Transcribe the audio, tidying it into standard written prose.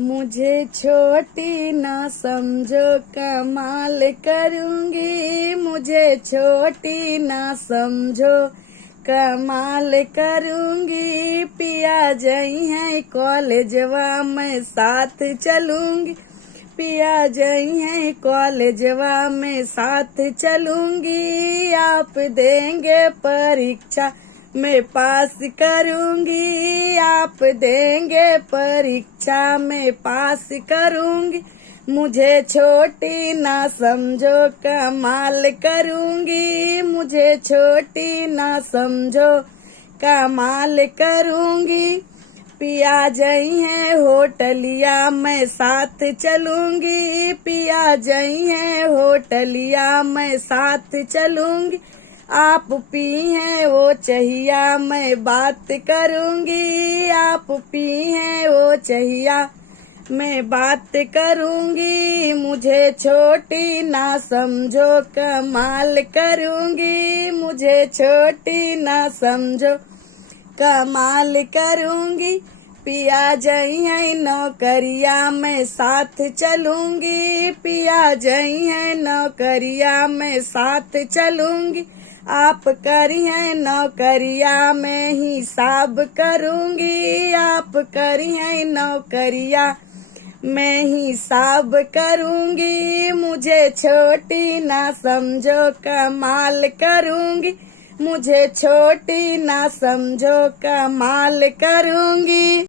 मुझे छोटी ना समझो, कमाल करूंगी। मुझे छोटी ना समझो, कमाल करूंगी। पिया जई है कॉलेजवा में साथ चलूंगी। पिया जई है कॉलेजवा में साथ चलूंगी। आप देंगे परीक्षा मैं पास करूंगी। आप देंगे परीक्षा में पास करूंगी। मुझे छोटी ना समझो, कमाल करूंगी। मुझे छोटी ना समझो, कमाल करूंगी। पिया जई है होटलिया मैं साथ चलूंगी। पिया जई है होटलिया मैं साथ चलूंगी। आप पी हैं वो चाहिया मैं बात करूंगी। आप पी हैं वो चाहिया मैं बात करूंगी। मुझे छोटी ना समझो, कमाल करूंगी। मुझे छोटी ना समझो, कमाल करूंगी। पिया जई है नौकरिया मैं साथ चलूंगी। पिया जई है नौकरिया मैं साथ चलूंगी। आप करी है नौकरिया मैं हिसाब करूंगी। आप करी है नौकरिया मैं हिसाब करूंगी। मुझे छोटी ना समझो, कमाल करूंगी। मुझे छोटी ना समझो, कमाल करूंगी।